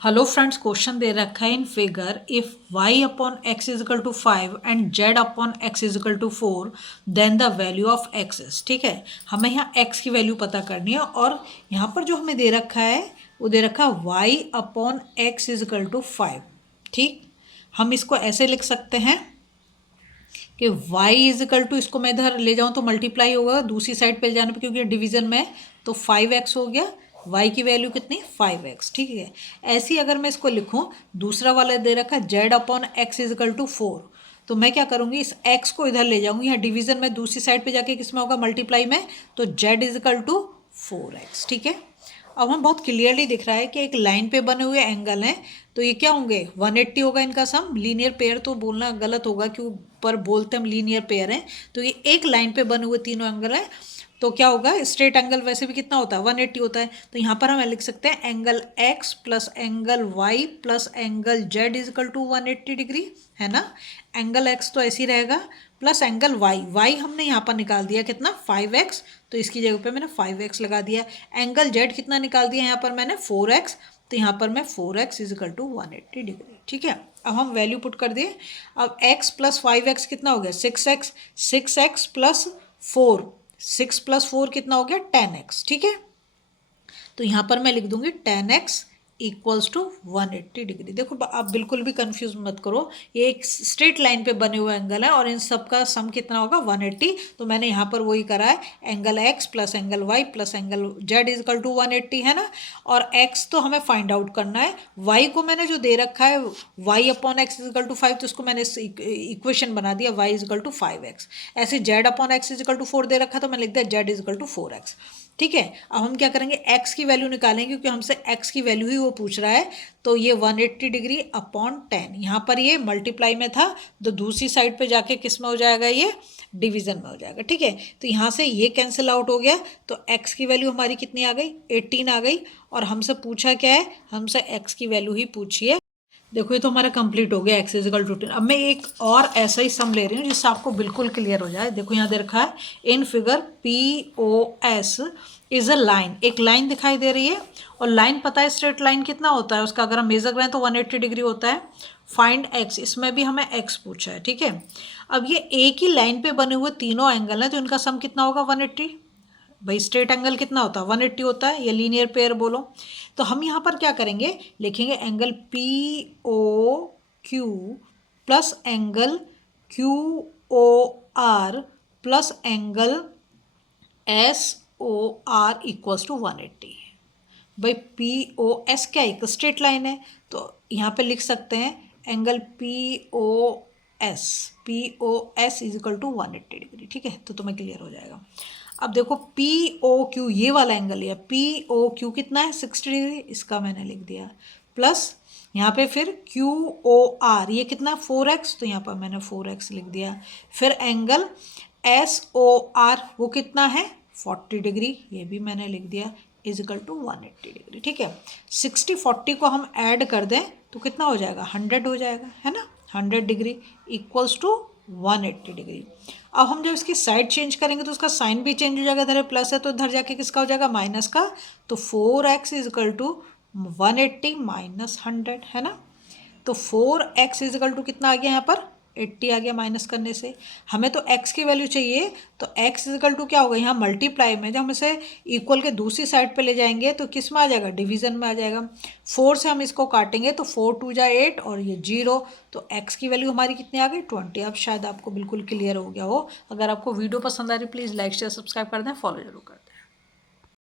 Hello friends, question दे रखा है in figure if y upon x is equal to 5 and z upon x is equal to 4 then the value of x is. ठीक है, हमें यहाँ x की value पता करनी है और यहाँ पर जो हमें दे रखा है वो दे रखा है y upon x is equal to 5। ठीक, हम इसको ऐसे लिख सकते हैं कि y इज इक्वल टू, इसको मैं इधर ले जाऊँ तो मल्टीप्लाई होगा दूसरी साइड पे जाने पे क्योंकि डिवीजन में है, तो 5x हो गया। y की वैल्यू कितनी, 5x। ठीक है, ऐसी अगर मैं इसको लिखूँ, दूसरा वाला दे रखा है z upon x is equal to 4, तो मैं क्या करूँगी, इस x को इधर ले जाऊँगी, यहाँ डिवीजन में दूसरी साइड पे जाके किस में होगा, मल्टीप्लाई में, तो z is equal to 4x। ठीक है, अब हम बहुत क्लियरली दिख रहा है कि एक लाइन पे बने हुए एंगल हैं, तो ये क्या होंगे, 180 होगा इनका सम। लीनियर पेयर तो बोलना गलत होगा क्यों, पर बोलते हम लीनियर पेयर हैं, तो ये एक लाइन पे बने हुए तीनों एंगल हैं, तो क्या होगा, स्ट्रेट एंगल वैसे भी कितना होता है, 180 होता है। तो यहाँ पर हम लिख सकते हैं angle x plus angle y plus angle z is equal to 180 degree, है ना। एंगल x तो ऐसे ही रहेगा, प्लस एंगल y हमने यहाँ पर निकाल दिया कितना, 5x, तो इसकी जगह पे मैंने 5x लगा दिया। एंगल z कितना निकाल दिया यहाँ पर मैंने, 4x, तो यहाँ पर मैं 4x is equal to 180 degree. ठीक है, अब हम वैल्यू पुट कर दिए। अब x प्लस 5x कितना हो गया, 6x, 6x प्लस 4, 6 प्लस 4 कितना हो गया, 10x। ठीक है, तो यहाँ पर मैं लिख दूंगी 10x इक्वल्स टू 180 डिग्री। देखो आप बिल्कुल भी कंफ्यूज मत करो, ये एक स्ट्रेट लाइन पे बने हुए एंगल है और इन सब का सम कितना होगा, 180। तो मैंने यहाँ पर वही करा है, angle x plus angle y plus angle z is equal to 180, है ना। और x तो हमें फाइंड आउट करना है, y को मैंने जो दे रखा है y upon x is equal to 5, तो उसको मैंने इक्वेशन बना दिया y is equal to 5x। ऐसे z upon x is equal to 4 दे रखा, तो मैंने लिख दिया z is equal to 4x। ठीक है, अब हम क्या करेंगे, x की वैल्यू निकालेंगे क्योंकि हमसे x की वैल्यू ही वो पूछ रहा है। तो ये 180 डिग्री अपॉन 10, यहाँ पर ये मल्टीप्लाई में था, तो दूसरी साइड पे जाके किस में हो जाएगा, ये डिवीजन में हो जाएगा। ठीक है, तो यहाँ से ये कैंसिल आउट हो गया, तो x की वैल्यू हमारी कितनी आ गई, 18 आ गई। और हमसे पूछा क्या है, हमसे x की वैल्यू ही पूछी है। देखो ये तो हमारा कंप्लीट हो गया, एक्स इजिकल टू 10। अब मैं एक और ऐसा ही सम ले रही हूँ जिससे आपको बिल्कुल क्लियर हो जाए। देखो यहाँ दे रखा है in figure POS is a line, एक लाइन दिखाई दे रही है और लाइन पता है स्ट्रेट लाइन कितना होता है उसका, अगर हम मेजर करें तो 180 डिग्री होता है। फाइंड x, इसमें भी हमें x पूछा है। ठीक है, अब ये एक ही लाइन पे बने हुए तीनों एंगल हैं, तो इनका सम कितना होगा, 180। भाई स्ट्रेट एंगल कितना होता है, 180 होता है, या लीनियर पेयर बोलो। तो हम यहाँ पर क्या करेंगे, लिखेंगे angle POQ plus angle QOR plus angle SOR equals to 180। भाई POS क्या एक स्ट्रेट लाइन है, तो यहाँ पे लिख सकते हैं angle POS is equal to 180 degree. ठीक है, तो तुम्हें क्लियर हो जाएगा। अब देखो POQ ये वाला एंगल है, POQ कितना है, 60 डिग्री, इसका मैंने लिख दिया, प्लस यहाँ पे फिर QOR ये कितना, 4x, तो यहाँ पर मैंने 4x लिख दिया। फिर एंगल SOR वो कितना है, 40 डिग्री, ये भी मैंने लिख दिया, इज इक्वल टू 180 डिग्री। ठीक है, 60 40 को हम ऐड कर दें तो कितना हो जाएगा, 100 हो जाएगा, है ना। 100 डिग्री इक्वल्स टू 180 डिग्री। अब हम जब इसकी साइड चेंज करेंगे तो उसका साइन भी चेंज हो जाएगा, इधर प्लस है तो इधर जाके किसका हो जाएगा, माइनस का। तो 4x is equal to 180 minus 100, है ना। तो 4x इज इक्वल टू कितना आ गया, यहाँ पर 80 आ गया माइनस करने से। हमें तो x की वैल्यू चाहिए, तो x इज इक्वल टू क्या होगा, यहाँ मल्टीप्लाई में जब हम इसे इक्वल के दूसरी साइड पे ले जाएंगे तो किस में आ जाएगा, डिवीजन में आ जाएगा। 4 से हम इसको काटेंगे तो 4 2 जा 8 और ये 0, तो x की वैल्यू हमारी कितनी आ गई, 20। अब शायद आपको बिल्कुल क्लियर हो गया हो। अगर आपको वीडियो पसंद आ रही प्लीज़ लाइक शेयर सब्सक्राइब कर दें, फॉलो जरूर कर दें।